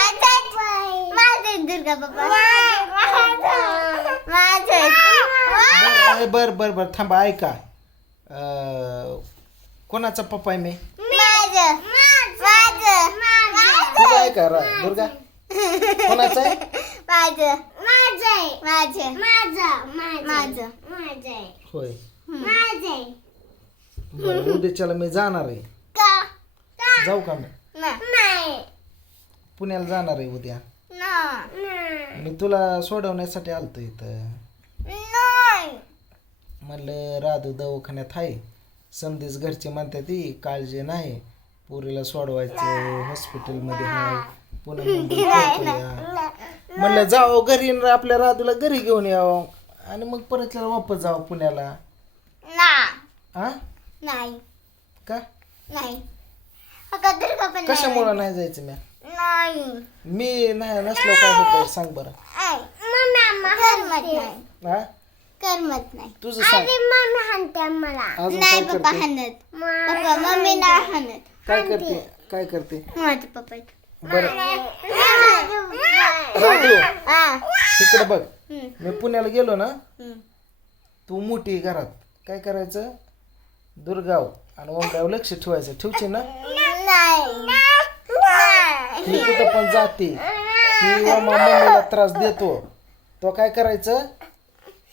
माझे दुर्गा बाबा माझे बर बर बर थांबा ऐका कोणाचा पप्पा आहे मी तुझं आहे का दुर्गा कोणाचं आहे होय बरं उद्याच्याला मी जाणार आहे जाऊ का मी पुण्याला जाणार आहे उद्या मी तुला सोडवण्यासाठी आलतो इथं म्हणलं राधू दवाखान्यात आहे समधीच घरचे म्हणतात ती काळजी नाही पोरीला सोडवायचं हॉस्पिटलमध्ये आहे पुन्हा मुंबईत पोहोचूया. म्हणलं जाऊ घरी न आपल्या राधूला घरी घेऊन यावं आणि मग परत वापस जावं पुण्याला हा नाही का नाही दुर्गा पण कशामुळं नाही जायचं नाही मी नाही नसलो काय होतं सांग बरं करमत नाही हा करमत नाही तुझं सांग अजून नाही काय पप्पा करते हाणत पप्पा मम्मी नाही हाणत काय करते माझे पप्पा बरं राधू हा इकडे बघ मी पुण्याला गेलो ना तू मोठी घरात काय करायचं दुर्गाव आणि ओमगाव लक्ष ठेवायचं ठेवची ना ही कुठं पण जाते ही मम्मीला त्रास देतो तो काय करायचं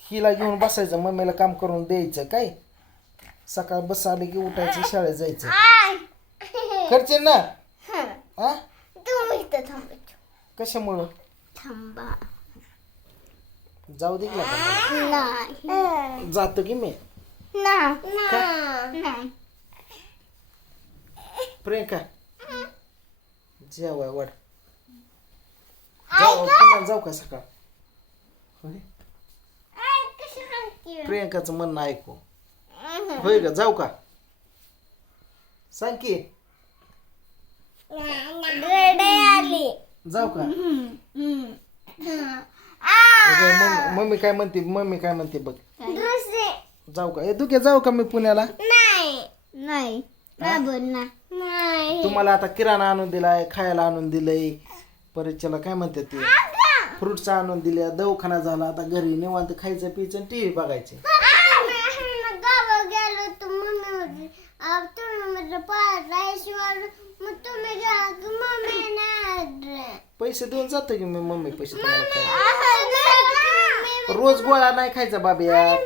हिला घेऊन बसायचं मम्मीला काम करून द्यायचं काय सकाळ बस आली की उठायचं शाळेत जायचं करचे ना हा कशामुळं थांबा जाऊ दे की आता. नाही जातो की मी नाही प्रियंका जेवाय वाढ पुन्हा जाऊ का सकाळ होय प्रियंकाचं म्हणणं ऐकू होय का जाऊ का सांग की आली जाऊ का मम्मी काय म्हणते बघ जाऊ का दुखे जाऊ का मी पुण्याला नाही तुम्हाला आता किराणा आणून दिलाय खायला आणून दिलंय परीक्षेला काय म्हणते ते फ्रुट्स आणून दिल्या दवाखाना झाला आता घरी निवांत खायचं पियचं टीव्ही बघायचे गेलो तुम्ही पैसे देऊन जातो की मी मम्मी पैसे तुम्हाला काय रोज गोळा नाही खायचा बाबी यार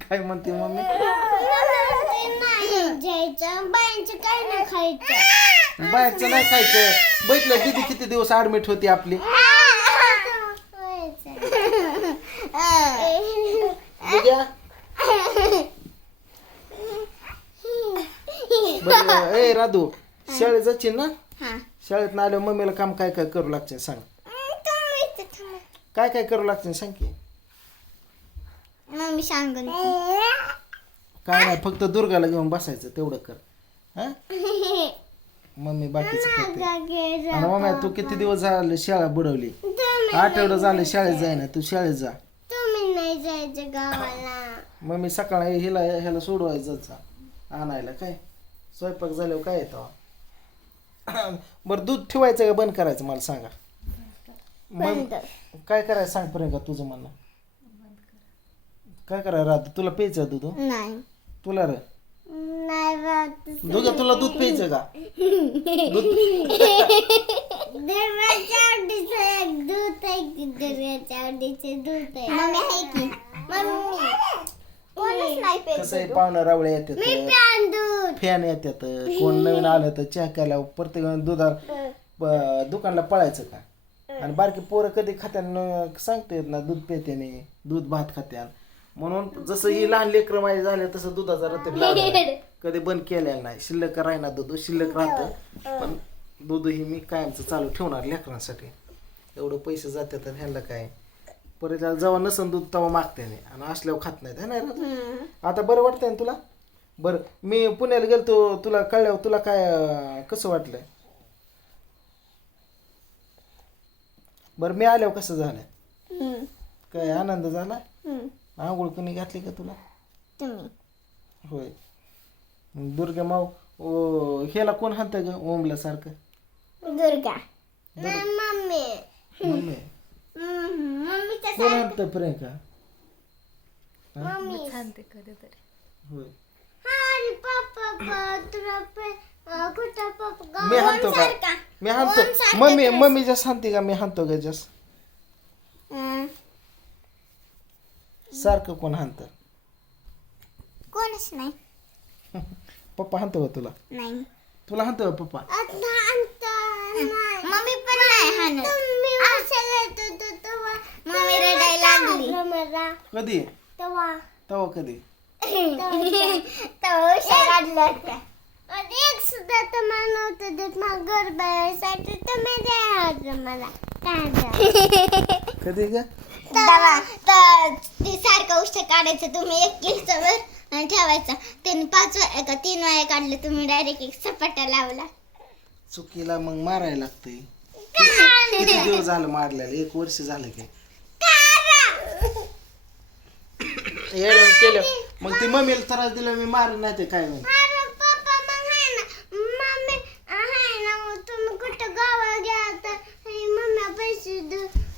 काय म्हणते मम्मी बाहेरचं नाही खायचं बैठलं दीदी किती दिवस ऍडमिट होती आपली बघ्या ए राधू शाळेत जाशील ना शाळेत ना आल्यावर मम्मीला काम काय काय करू लागते सांग काय काय करू लागते सांग की मम्मी सांगून काय नाही फक्त दुर्गाला घेऊन बसायचं तेवढं कर हा मम्मी बाकीचं करते आणि मम्मी तू किती दिवस झाले शाळा बुडवली आठवडं झाले शाळेत जाय ना तू शाळेत जा तुम्ही नाही जायचं गावाला मम्मी सकाळी ह्याला सोडवायचं आणायला काय स्वयंपाक झाल्यावर काय येतं बरं दूध ठेवायचं का बंद करायचं मला सांगा मग काय करायचं सांग प्रियंका तुझं म्हणणं काय करायला राहतं तुला प्यायचं दूध नाही तुला रे नाही दुधा तुला दूध प्यायचं का दूध कसं आहे पाहुणा रावळे येतात फॅन येतात कोण नवीन आलं तर चहा केला प्रत्येक दुकानला पळायचं का आणि बारकी पोरं कधी खात्यान सांगते ना दूध पेत्याने दूध भात खात्यान म्हणून जसं ही लहान लेकरं माझे झाले तसं दुधाचा रतीब लावला कधी बंद केलेला नाही शिल्लक राहिना दूध शिल्लक राहतं पण दूध ही मी कायमचं चालू ठेवणार लेकरांसाठी एवढं पैसे जातात ह्याला काय परत जेव्हा नसन दूध तेव्हा मागते नाही आणि असल्यावर खात नाहीत है ना आता बरं वाटतंय ना तुला बरं मी पुण्याला गेलतो तुला कळल्यावर तुला काय कसं वाटलं बरं मी आल्यावर कसं झालं काय आनंद झाला आंघोळ कोणी घातली का तुला तुम्ही होय. दुर्गा माऊ ह्याला कोण हाणतं ग ओमला सारखं? दुर्गा मम्मी मम्मी कोण हाणतं प्रियंका? मम्मी होय. अरे पप्पा तुला कुठं पप्पा मी हाणतो का? मी हाणतो. मम्मी जस हाणते का? मी हाणतो का जस? सारखं कोण हाणतं? कोणच नाही पप्पा हाणतो का तुला? नाही तुला हाणतो का पप्पा? मम्मी पण नाही हाणत. मम्मी रडायला लागली कधी? तेव्हा तवा कधी? तेव्हा उशीर काढला होता. एक सुद्धा तुम्हाला नव्हतं देत मग गरबासाठी तुम्ही द्यायचं मला काय कधी ग? ते सारखं उष्ट काढायचं तुम्ही एक किलोवर आणि ठेवायचं. त्याने 5 वेळा का 3 वेळा काढलं तुम्ही डायरेक्ट एक सपाटा लावला. चुकीला मग मारायला लागतंय. किती दिवस झालं मारलेलं? 1 वर्ष झालं की येडं केलं. मग ती मम्मीला त्रास दिला मी मारलं नाही ते काय म्हणे? पप्पा मग आहे ना मम्मी आहे ना मग तुम्ही कुठं गावाला गेला तर मम्मी पैसे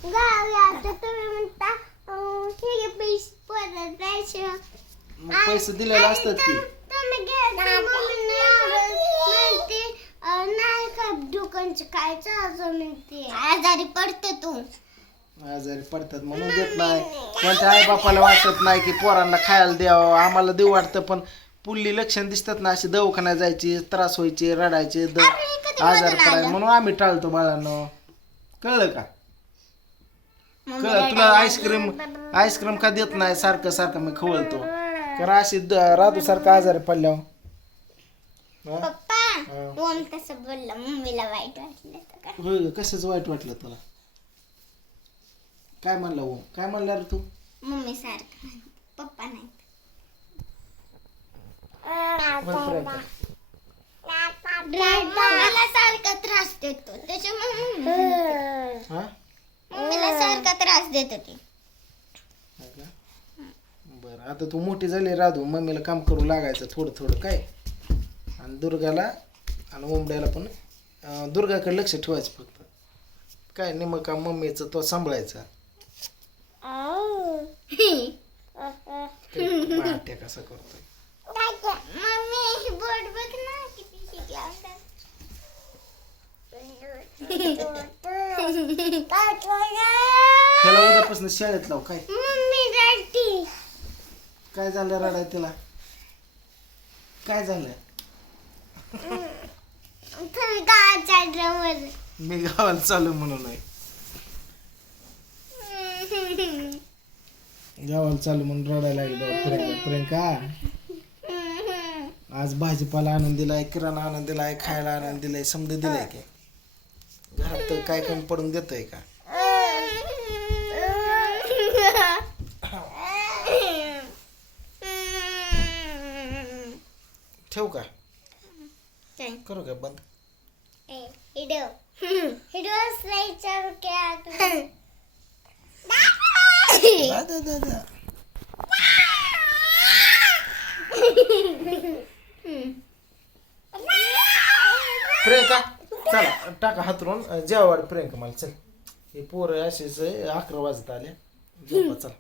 गावाला गेला तर तुम्ही म्हणता हे पैसे परत द्यायचे. मग पैसे दिलेले असतात की. तुम्ही गेला मम्मीने म्हणते नाही का दुकानचं काय चालू म्हणते आजारी पडते तू. आजारी पडतात म्हणून देत नाही. कोणत्या आई बापाला वाटत नाही की पोरांना खायला द्यावं. आम्हाला देऊ वाटतं पण पुल्ली लक्षण दिसतात ना अशी दवाखान्यात जायची, त्रास व्हायचे, रडायचे, आजार पडायचे म्हणून आम्ही टाळतो बाळांनो. कळलं का? कळलं तुला? आईस्क्रीम का देत नाही सारखं सारखं मी खवळतो कारण अशी राधू सारखं आजारी पडल्यावर. पप्पा ओम कसं बोलला मम्मीला वाईट वाटलं का? होय ग, कशाच वाईट वाटलं तुला? काय म्हणला ओम? काय म्हणला रे तू? मम्मी सारखं पप्पा नाही. मला सारखा त्रास देतो त्याच्यामुळे मम्मीला सारखा त्रास देत होती. बरं आता तू मोठी झाली राधू, मम्मीला काम करू लागायचं थोडं थोडं काय. आणि दुर्गाला आणि ओमड्याला पण दुर्गाकडे लक्ष ठेवायचं फक्त काय. निम काम मम्मीचं तो सांभाळायचा. माट्या कसा करतोय मम्मी बोर्ड बघ ना किती शिकला. त्याला उद्यापासून शाळेत लाव काय. मम्मी रडती. काय झालं रडाय तिला? काय झालं? तुम्ही गावाच्या ड्रमवर मी गावाला चालू म्हणून आहे. गावाला चालू म्हणून रडायला लागली प्रियंका. आज भाजीपाला आणून दिलाय, किराणा आणून दिलाय, खायला आणून दिलाय, समजा दिलाय की घरात काय कमी पडून देतोय का? ठेवू का? करू का बंद? दादा प्रियंका चला टाका हातरून जेवाड प्रियंका मला चल. हे पोरं असेच 11 वाजता आले. झोपा चला.